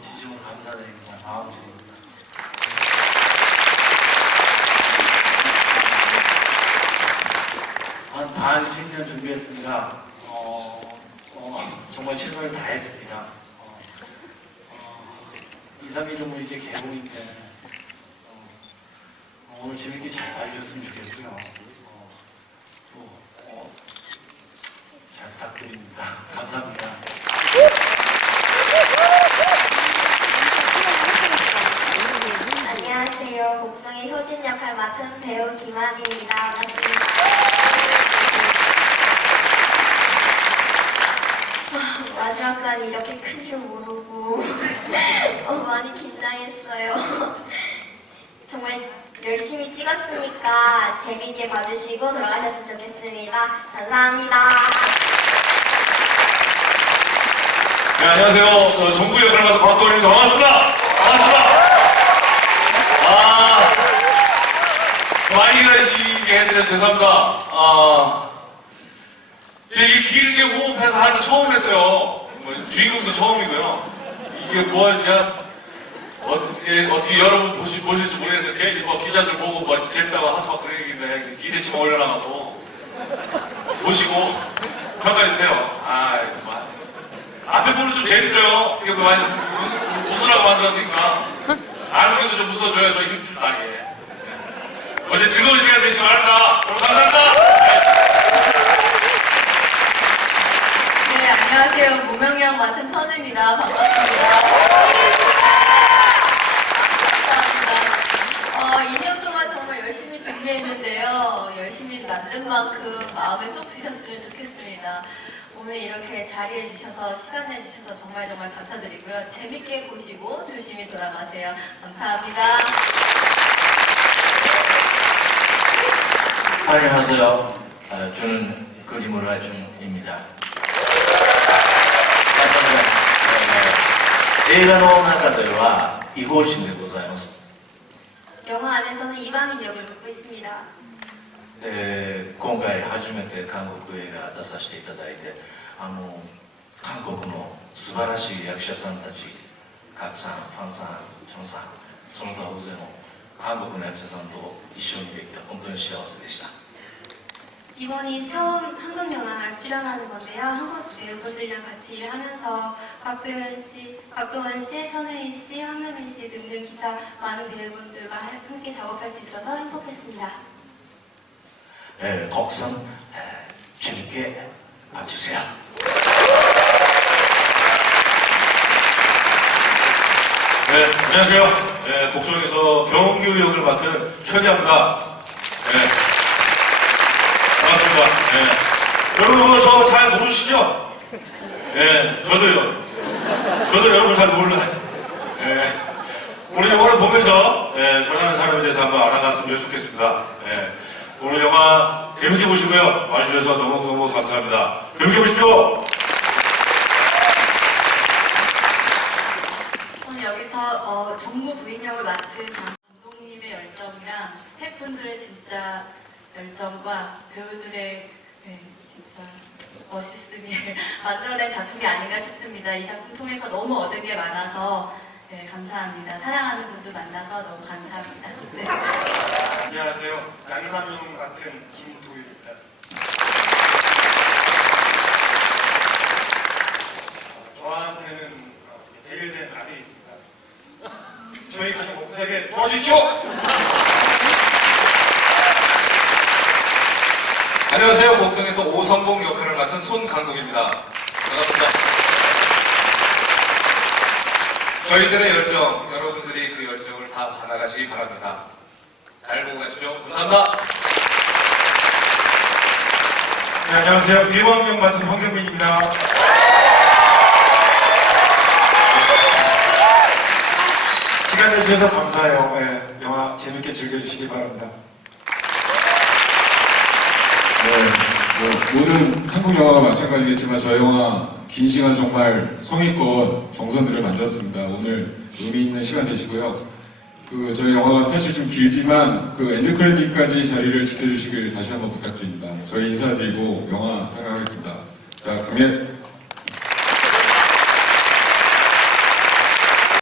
진심으로 감사드리고 마음드립니다. 한반 20년 준비했습니다. 어, 어, 정말 최선을 다했습니다. 어, 어, 2, 3일 후면 이제 개봉인데 어, 어, 오늘 재밌게 잘 봐주셨으면 좋겠고요. 어, 또, 어, 잘 부탁드립니다. 감사합니다. 안녕하세요. 효진 역할 맡은 배우 김한희입니다. 반갑습니다. 아, 마지막까지 이렇게 큰 줄 모르고 어, 많이 긴장했어요. 정말 열심히 찍었으니까 재밌게 봐주시고 돌아가셨으면 좋겠습니다. 감사합니다. 네, 안녕하세요. 어, 정부 역할을 맡은 박도원입니다. 반갑습니다. 아, 많이 해드려서 죄송합니다. 아, 이게 길게 호흡해서 하는 거 처음 했어요. 뭐, 주인공도 처음이고요. 이게 뭐, 제가, 어떻게, 어떻게 여러분 보시, 보실지 모르겠어요. 괜히 뭐 기자들 보고 뭐 재밌다고 하고 막 그러는데 기대치만 올려놔가고 보시고 평가해주세요. 아, 이거 뭐. 앞에 분은 좀 재밌어요. 이거 많이 웃- 웃으라고 만들었으니까. 아무래도 좀 웃어줘야 저. 즐거운 시간 되시기 바랍니다. 여러분 감사합니다. 네, 안녕하세요. 무명령 맡은 천우입니다. 반갑습니다. 감사합니다. 어, 2년 동안 정말 열심히 준비했는데요. 열심히 만든 만큼 마음에 쏙 드셨으면 좋겠습니다. 오늘 이렇게 자리해 주셔서 시간 내 주셔서 정말 정말 감사드리고요. 재밌게 보시고 조심히 돌아가세요. 감사합니다. 안녕하세요. 아, 저는 그림을 아중입니다. 映画の中では違法人でございます。 영화 안에서는 이방인 역을 맡고 있습니다. で今回初めて韓国映画出させていただいてあの韓国の素晴らしい役者さんたちカクさん、ファンさん、チョンさんその他大勢の韓国の役者さんと一緒にできて本当に幸せでした 이번이 처음 한국 영화 출연하는 건데요. 한국 배우분들이랑 같이 일하면서 박도현 씨, 박도원 씨, 천우희 씨, 황남민 씨 등등 기타 많은 배우분들과 함께 작업할 수 있어서 행복했습니다. 네, 곡선 네, 재밌게 봐주세요. 네, 안녕하세요. 네, 곡성에서 경규 역을 맡은 최대한과 네. 반갑습니다. 네. 여러분, 저 잘 모르시죠? 네, 저도요. 저도 여러분 잘 몰라요. 네. 오늘 영화를 보면서 네, 저라는 사람에 대해서 한번 알아갔으면 좋겠습니다. 네. 오늘 영화 재밌게 보시고요. 와주셔서 너무너무 감사합니다. 재밌게 보십시오. 여기서 어, 정무 부인 역을 맡은 감독님의 열정이랑 스태프분들의 진짜 열정과 배우들의 네, 진짜 멋있음이 만들어낸 작품이 아닌가 싶습니다. 이 작품 통해서 너무 얻은 게 많아서 네, 감사합니다. 사랑하는 분도 만나서 너무 감사합니다. 네. 안녕하세요. 양삼용 같은 김도윤입니다. 어, 저한테는 어, 대일된 아들이 있습니다. 저희 가족 살게 도와주십시오! 안녕하세요. 곡성에서 오성봉 역할을 맡은 손강국입니다. 반갑습니다. 저희들의 열정, 여러분들이 그 열정을 다 받아가시기 바랍니다. 잘 보고 가십시오. 감사합니다. 네, 안녕하세요. 일광역 맡은 황경민입니다. 시간 내주셔서 감사해요. 네, 영화 재밌게 즐겨주시기 바랍니다. 네, 뭐, 모든 한국 영화가 마찬가지겠지만 저 영화 긴 시간 정말 성의껏 정선들을 만들었습니다. 오늘 의미 있는 시간 되시고요. 그 저희 영화가 사실 좀 길지만 그 엔드 크레딧까지 자리를 지켜주시길 다시 한번 부탁드립니다. 저희 인사드리고 영화 상영하겠습니다. 자, 금예